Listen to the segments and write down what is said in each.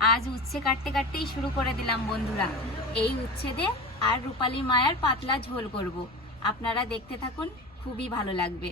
আজ উচ্ছে কাটতে কাটতেই শুরু করে দিলাম বন্ধুরা এই উচ্ছেদে আর রূপালী মায়ার পাতলা ঝোল করব। আপনারা দেখতে থাকুন, খুবই ভালো লাগবে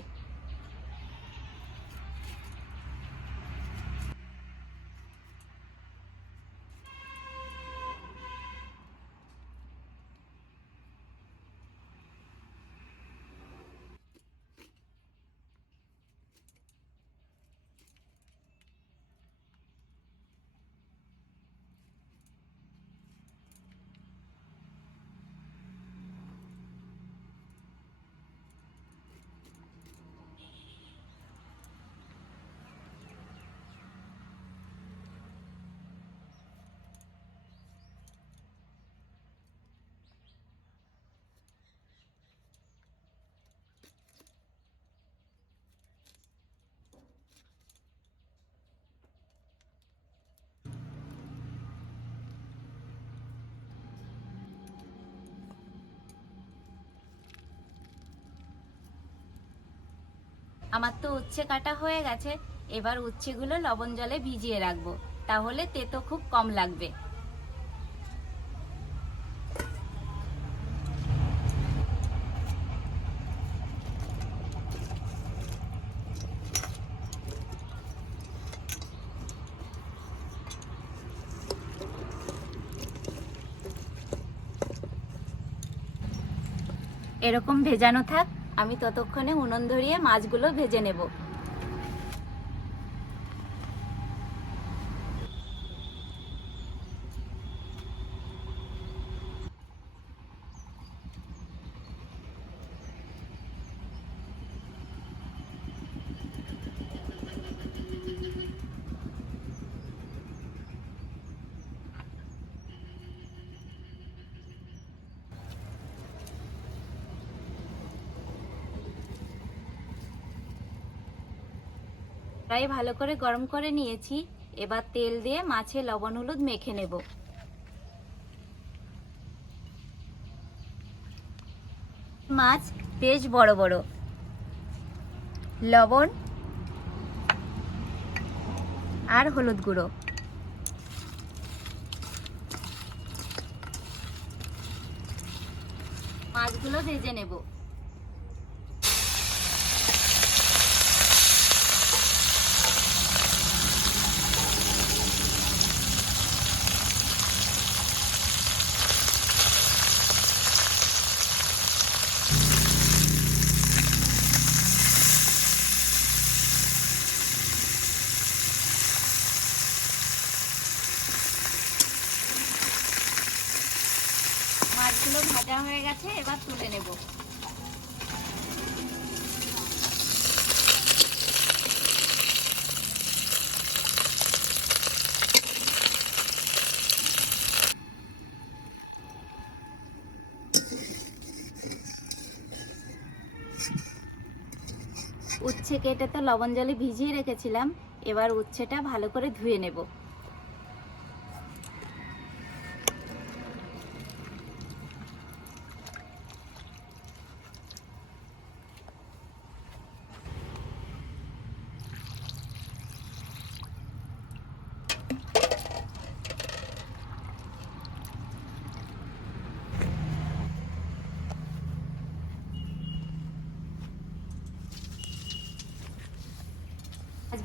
আমার তো উচ্ছে কাটা হয়ে গেছে, এবার উচ্ছেগুলো লবণ জলে ভিজিয়ে রাখব, তাহলে তেতো খুব কম লাগবে। এরকম ভেজানো থাক। আমি ততক্ষণে উনুন ধরিয়ে মাছগুলো ভেজে নেব। প্রায় ভালো করে গরম করে নিয়েছি। এবার তেল দিয়ে মাছে লবণ হলুদ মেখে নেব। মাছ বেশ বড় বড়। লবণ আর হলুদ গুঁড়ো। মাছগুলো ভেজে নেব। মাছগুলো ভাজা হয়ে গেছে, এবার তুলে নেব। উচ্ছে কেটে তো লবণ জলে ভিজিয়ে রেখেছিলাম, এবার উচ্ছেটা ভালো করে ধুয়ে নেব।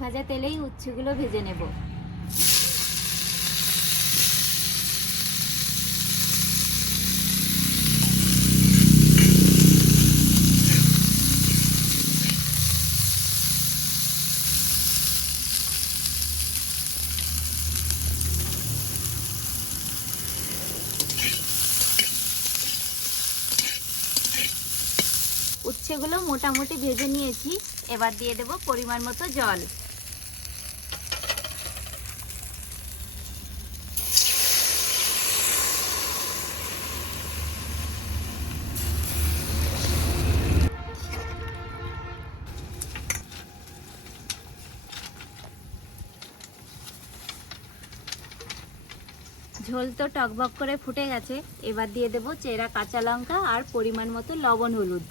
ভাজা তেলেই উচ্ছেগুলো ভেজে নেব। উচ্ছেগুলো মোটামুটি ভেজে নিয়েছি। এবার দিয়ে দেব পরিমাণ মতো জল। ঝোল তো টকবক করে ফুটে গেছে। এবার দিয়ে দেবো চেরা কাঁচা লঙ্কা আর পরিমাণ মতো লবণ হলুদ।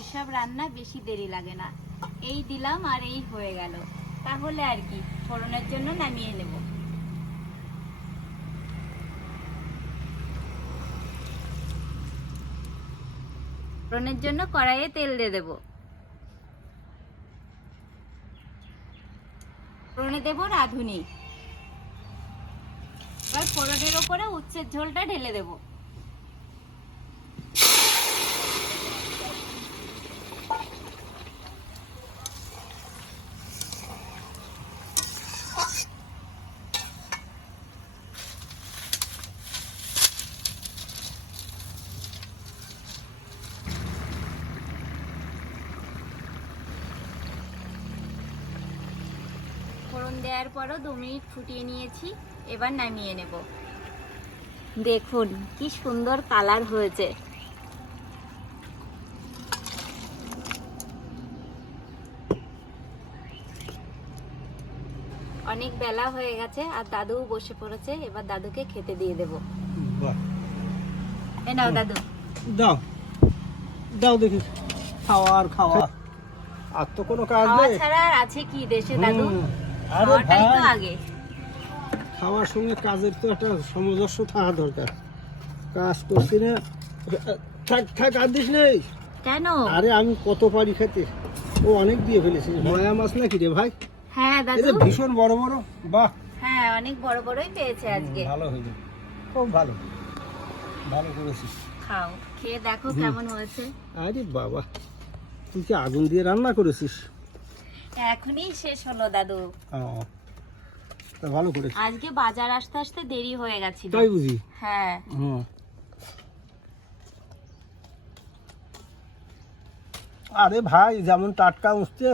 এইসব রান্না বেশি দেরি লাগে না। এই দিলাম আর এই হয়ে গেল। তাহলে আর কি, ফোড়নের জন্য নামিয়ে নেব। ফোড়নের জন্য কড়াইয়ে তেল দিয়ে দেব। ফোড়নে দেব রাঁধুনি। এবার ফোড়নের ওপরে উচ্ছের ঝোলটা ঢেলে দেব ফোড়ন দেওয়ার পরও দু মিনিট ফুটিয়ে নিয়েছি এবার নামিয়ে নেব। দেখুন কি সুন্দর কালার হয়েছে। অনেক বেলা হয়ে গেছে আর দাদু বসে পড়েছে এবার দাদুকে খেতে দিয়ে দেব। বাহ। এ নাও দাদু। দাও। দাও দেখি। খাওয়া আর খাওয়া আর তো কোনো কাজ নেই। ছাড়া আর আছে কি দেশে দাদু? খাওয়াটাই তো আগে। খাওয়ার সঙ্গে কাজের তো একটা সামঞ্জস্য থাকা দরকার। কাজ করছি না। থাক থাক আর দিস নেই। কেন? আরে আমি কত পারি খেতে। ও অনেক দিয়ে ফেলেছি। মায়া মাছ নাকি রে ভাই? হ্যাঁ দাদু। ভীষণ বড় বড়। বাহ। হ্যাঁ অনেক বড় বড়ই পেয়েছে আজকে। ভালো হয়েছে খুব ভালো। ভালো করেছিস। খাও। খেয়ে দেখো কেমন হয়েছে। আরে বাবা তুই কি আগুন দিয়ে রান্না করেছিস? এখনই শেষ হলো দাদু। তা ভালো করেছিস আজকে বাজার আসতে আসতে দেরি হয়ে গেছিল। তাই বুঝি? হ্যাঁ। আরে ভাই যেমন টাটকা উঠছে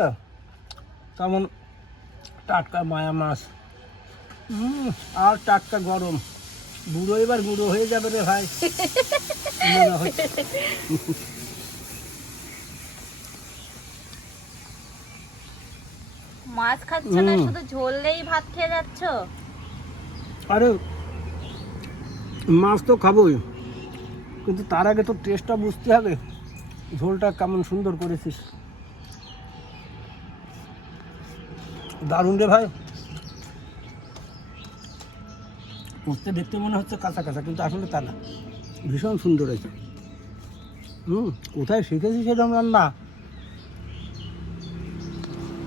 তেমন টাটকা মায়া মাছ। হুম আর টাটকা গরম। বুড়ো এবার গুঁড়ো হয়ে যাবে রে ভাই। মনে হচ্ছে মাছ খাচ্ছ না শুধু ঝোললেই ভাত খেয়ে যাচ্ছ? আরে মাছ তো খাবোই কিন্তু তার আগে তো টেস্টটা বুঝতে হবে। ঝোলটা কেমন সুন্দর করেছিস। দারুণ রে ভাই। উঠতে দেখতে মনে হচ্ছে কাঁচা কাঁচা কিন্তু আসলে তা না। ভীষণ সুন্দর হয়েছে। হুম কোথায় শিখেছিস সেরকম রান্না?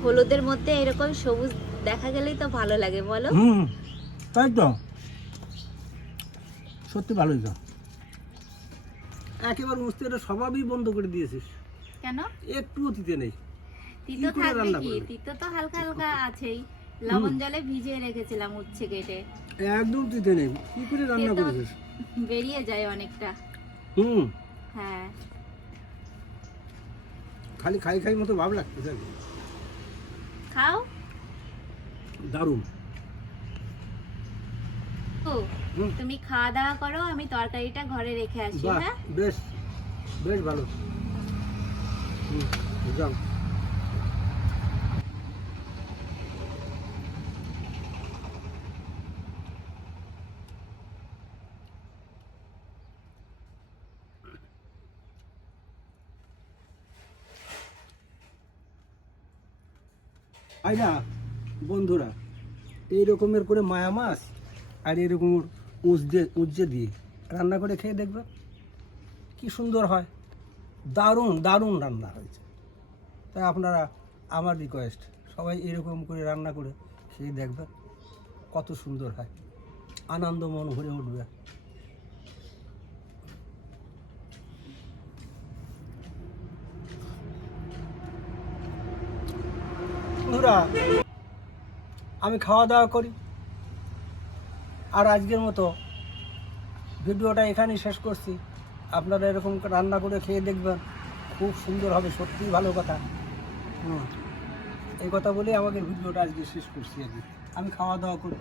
হলুদের মধ্যে এরকম সবুজ দেখা গেলেই তো ভালো লাগে বলো। হুম তাই তো। সত্যি ভালোই তো। একেবারে উঠতে এটা স্বভাবই বন্ধ করে দিয়েছিস। কেন? একটুও দিতে নেই। তিতো থাকবে কি? তিতো তো হালকা হালকা আছেই। লবণ জলে ভিজিয়ে রেখেছিলাম উচ্ছে কেটে। একদম দিতে নেই। কি করে রান্না করেছিস? বেরিয়ে যায় অনেকটা। হুম। হ্যাঁ। খালি খাই খাই মতো ভাব জানি খাও? দারুণ। তুমি খাওয়া দাওয়া করো আমি তরকারিটা ঘরে রেখে আসি হ্যাঁ? বেশ বেশ ভালো। যাও। আই না বন্ধুরা, এই রকমের করে মায়া মাছ আর এরকম উজ্জে উজ্জে দিয়ে রান্না করে খেয়ে দেখবে, কি সুন্দর হয়। দারুণ দারুণ রান্না হয়েছে। তাই আপনারা আমার রিকোয়েস্ট সবাই এরকম করে রান্না করে খেয়ে দেখবে, কত সুন্দর হয়। আনন্দ মন ভরে উঠবে বন্ধুরা আমি খাওয়া দাওয়া করি। আর আজকের মতো ভিডিওটা এখানেই শেষ করছি। আপনারা এরকম রান্না করে খেয়ে দেখবেন, খুব সুন্দর হবে সত্যিই ভালো কথা। এই কথা বলেই আমাকে ভিডিওটা আজকে শেষ করছি কি আমি খাওয়া দাওয়া করি।